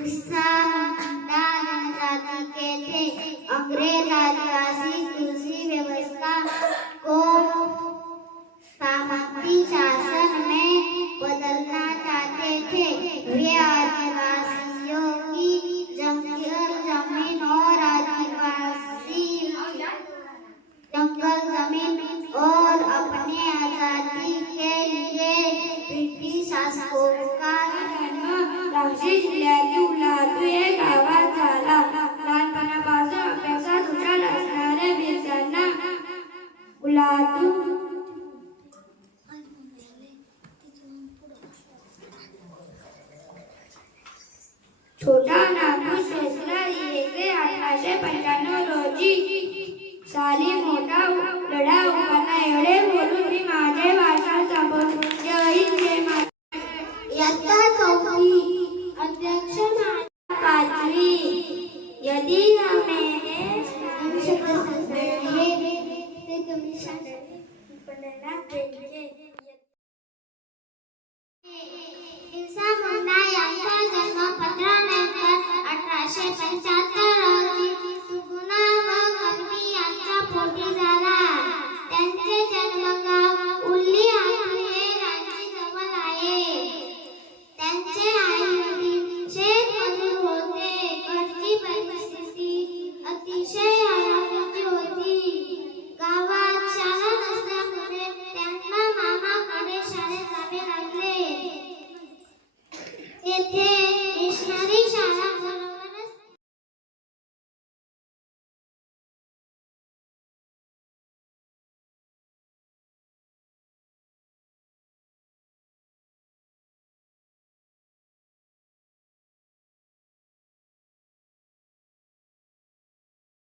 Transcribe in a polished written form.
बिरसा मुंडा जनजाति के थे। अंग्रेज आदिवासी कृषि व्यवस्था को सामंती शासन में बदलना चाहते थे। वे आदिवासियों की जमीन और आदिवासी जंगल जमीन और अपने आजादी के लिए ब्रिटिश शासकों का नाशिक जिल्ह्यातील लातूर या गावात झाला. लहानपणापासून अभ्यासात हुशार असणाऱ्या बिरसांना लातूर छोटा नागपूर शस्त्र येथे 1895 रोजी साली मोठा लढा उभारला. एवढे बोलून मी माझे भाषण संपवतो. जय हिंद जय महाराष्ट्र. इयत्ता 4वी अध्यक्ष पाचवी. यदि मेरे बिरसा मुंडा यांचा जन्म 15 नोव्हेंबर 1895